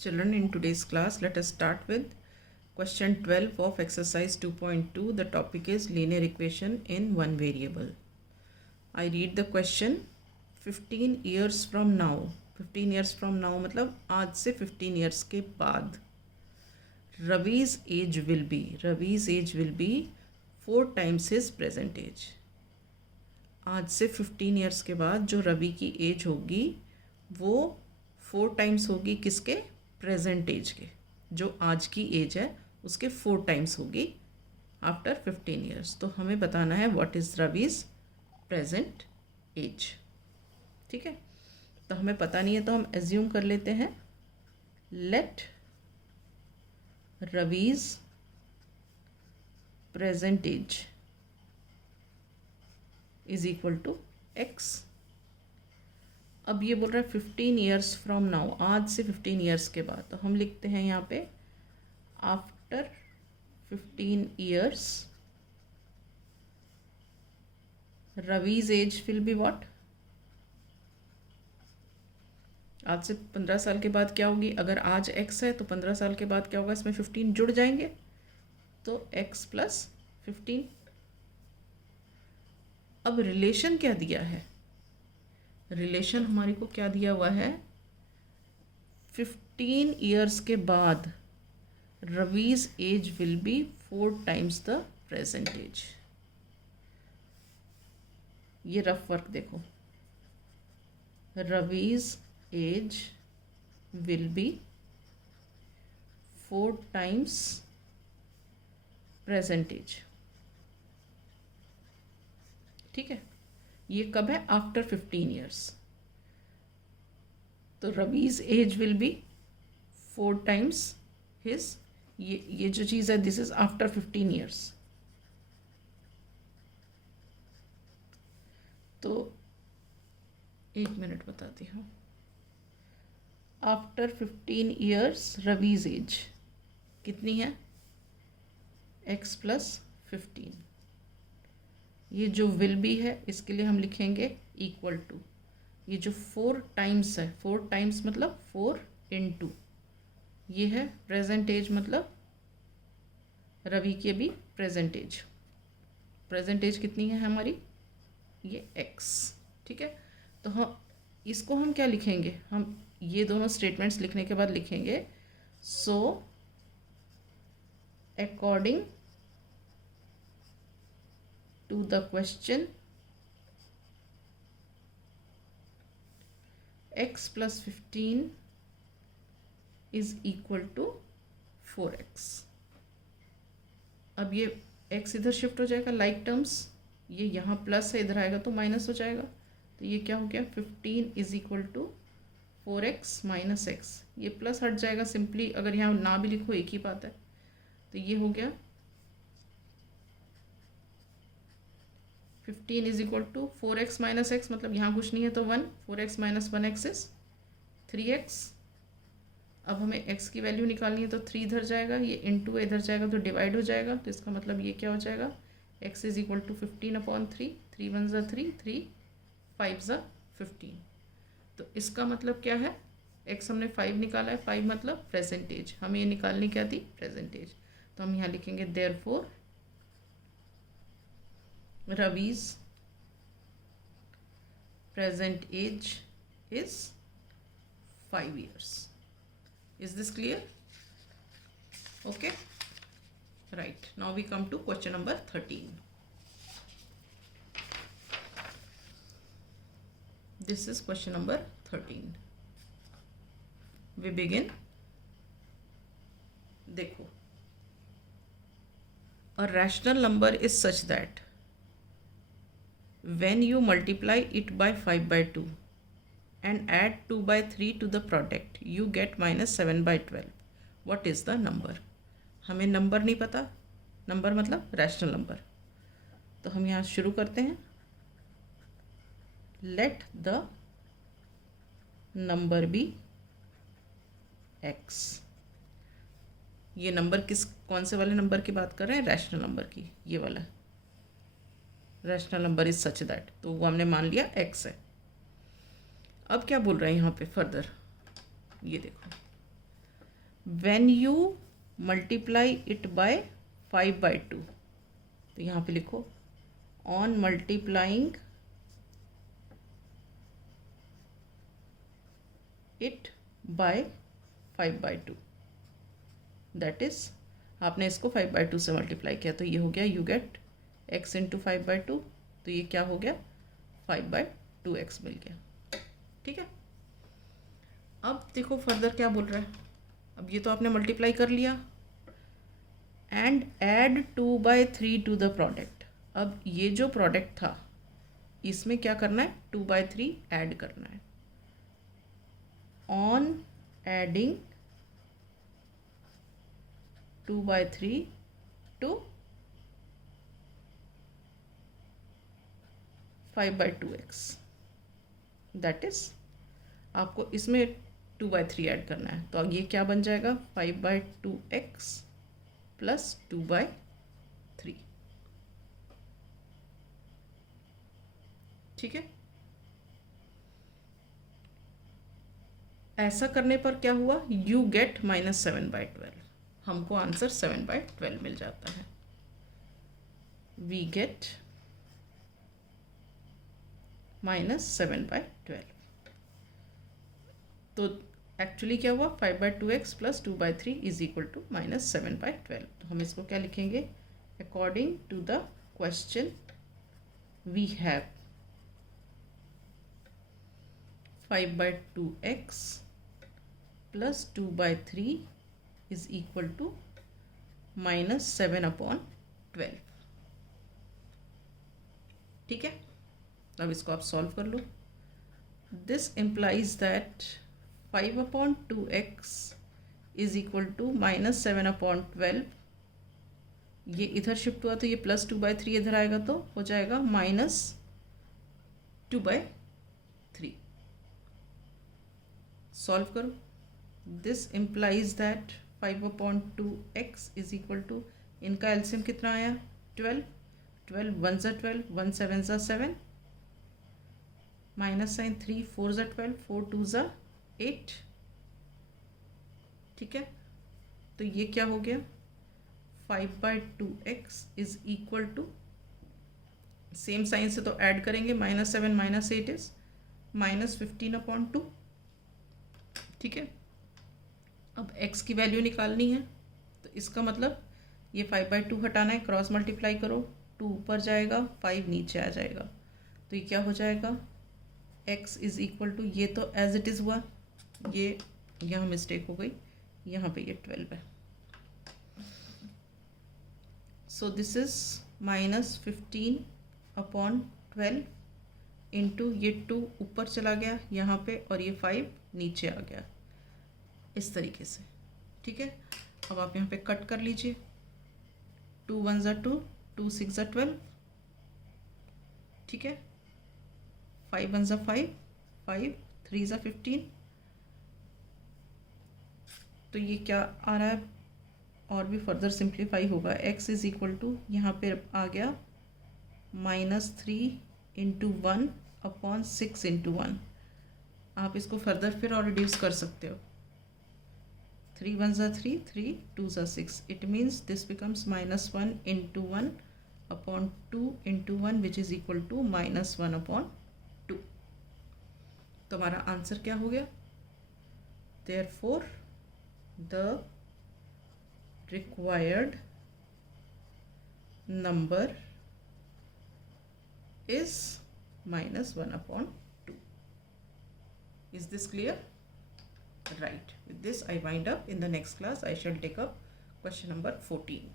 Children, in today's class, let us start with question 12 of exercise 2.2. The topic is linear equation in one variable. I read the question. 15 years from now, 15 years from now मतलब आज से 15 years के बाद Ravi's age will be 4 times his present age. आज से 15 years के बाद जो रवि की एज होगी वो 4 टाइम्स होगी किसके? प्रेजेंट एज के. जो आज की एज है उसके 4 टाइम्स होगी आफ्टर 15 years. तो हमें बताना है what is Ravi's present age. ठीक है, तो हमें पता नहीं है तो हम एज्यूम कर लेते हैं. Let Ravi's present age is equal to X. अब ये बोल रहा है 15 years फ्रॉम नाउ, आज से 15 years के बाद. तो हम लिखते हैं यहाँ पे after 15 years Ravi's age will be what. आज से 15 साल के बाद क्या होगी? अगर आज x है तो 15 साल के बाद क्या होगा? इसमें 15 जुड़ जाएंगे तो x प्लस 15. अब रिलेशन क्या दिया है? रिलेशन हमारे को क्या दिया हुआ है? 15 years के बाद Ravi's age will be 4 times the present age. ये रफ वर्क देखो. Ravi's age will be 4 times present age. ठीक है, ये कब है? After 15 years. तो Ravi's age will be 4 times his. ये जो चीज़ है दिस इज आफ्टर 15 years. तो एक मिनट बताती हूँ. आफ्टर 15 years रवीज एज कितनी है? x plus 15. ये जो विल बी है इसके लिए हम लिखेंगे इक्वल टू ये जो 4 टाइम्स है. 4 टाइम्स मतलब 4 इंटू ये है प्रेजेंट एज, मतलब रवि की भी प्रेजेंट एज. प्रेजेंट एज कितनी है हमारी? ये x. ठीक है, तो हम इसको हम क्या लिखेंगे? हम ये दोनों स्टेटमेंट्स लिखने के बाद लिखेंगे so according to the question x plus 15 is equal to 4x. अब ये x इधर शिफ्ट हो जाएगा लाइक टर्म्स. ये यहाँ प्लस है, इधर आएगा तो माइनस हो जाएगा. तो ये क्या हो गया? 15 is equal to 4x minus X. ये प्लस हट जाएगा सिंपली, अगर यहाँ ना भी लिखो एक ही बात है. तो ये हो गया 15 is equal to 4x minus x, मतलब यहाँ कुछ नहीं है तो 1. 4x minus 1x is 3x. अब हमें x की वैल्यू निकालनी है तो 3 इधर जाएगा, ये इंटू इधर जाएगा तो डिवाइड हो जाएगा. तो इसका मतलब ये क्या हो जाएगा? x is equal to 15/3. 3 1 ज़ा 3, 3 5 ज़ा 15. तो इसका मतलब क्या है? x हमने 5 निकाला है. 5 मतलब प्रेजेंट एज. हमें ये निकालनी क्या थी? Present age. तो हम यहाँ लिखेंगे therefore Ravi's present age is 5 years. Is this clear? Okay. Right. Now we come to question number 13. This is question number 13. We begin. देखो. A rational number is such that when you multiply it by 5/2 and add 2/3 to the product you get minus 7/12. what is the number? हमें number नहीं पता. Number मतलब rational number. तो हम यहाँ शुरू करते हैं. Let the number be x. ये नंबर कौन से वाले नंबर की बात कर रहे हैं? रैशनल नंबर की. ये वाला rational number is such that. तो वो हमने मान लिया x है. अब क्या बोल रहे हैं यहाँ पे फर्दर, ये देखो when you multiply it by 5/2, तो यहाँ पे लिखो on multiplying it by 5/2, that is आपने इसको 5/2 से मल्टीप्लाई किया तो ये हो गया यू गेट x इंटू 5/2, तो ये क्या हो गया 5/2x मिल गया। ठीक है, अब देखो फर्दर क्या बोल रहा है। अब ये तो आपने मल्टीप्लाई कर लिया and add 2/3 to the product. अब ये जो प्रोडक्ट था इसमें क्या करना है 2/3 ऐड करना है। On adding 2/3 to 5/2x, that is आपको इसमें 2/3 ऐड करना है, तो ये क्या बन जाएगा 5/2x प्लस 2/3। ठीक है, ऐसा करने पर क्या हुआ यू गेट -7/12, हमको आंसर 7/12 मिल जाता है। वी गेट -7/12, तो एक्चुअली क्या हुआ 5/2x plus 2/3 is equal to -7/12। तो हम इसको क्या लिखेंगे, according to the question we have 5/2x plus 2/3 is equal to -7/12। ठीक है, अब इसको आप सॉल्व कर लो। This implies that 5/2x is equal to -7/12। ये इधर शिफ्ट हुआ तो ये प्लस 2/3 इधर आएगा तो हो जाएगा -2/3। सॉल्व करो। This implies that 5/2x is equal to, इनका एलसीएम कितना आया 12, 12 1 ज़ा 12, 1 7 ज़ा 7, माइनस साइन 3 4 ज़ा 12, 4 2 ज़ा 8। ठीक है, तो ये क्या हो गया 5/2x is equal to, same sign से तो ऐड करेंगे, -7 -8 इज -15/2। ठीक है, अब x की वैल्यू निकालनी है, तो इसका मतलब ये 5/2 हटाना है, क्रॉस मल्टीप्लाई करो, 2 ऊपर जाएगा 5 नीचे आ जाएगा, तो ये क्या हो जाएगा x इज इक्वल टू, ये तो एज इट इज़ हुआ, ये यहाँ मिस्टेक हो गई, यहाँ पे ये 12 है, सो दिस इज -15/12 इंटू ये 2 ऊपर चला गया यहाँ पे और ये 5 नीचे आ गया, इस तरीके से। ठीक है, अब आप यहाँ पे कट कर लीजिए, 2 1 ज़ा 2, 2 6 ज़ा 12। ठीक है, 5 1 ज़ा 5, 5 3 ज़ा 15, तो ये क्या आ रहा है और भी फर्दर सिंप्लीफाई होगा, x इज इक्वल टू यहाँ पे आ गया -3 इंटू 1/6 इंटू 1। आप इसको फर्दर फिर और रिड्यूस कर सकते हो, 3 1 ज़ा 3, 3 2 ज़ा 6, it means this becomes -1 into 1/2 into 1 which is equal to -1/2। तो हमारा आंसर क्या हो गया, therefore the required number is -1/2. Is this clear? Right. With this I wind up. In the next class I shall take up question number 14.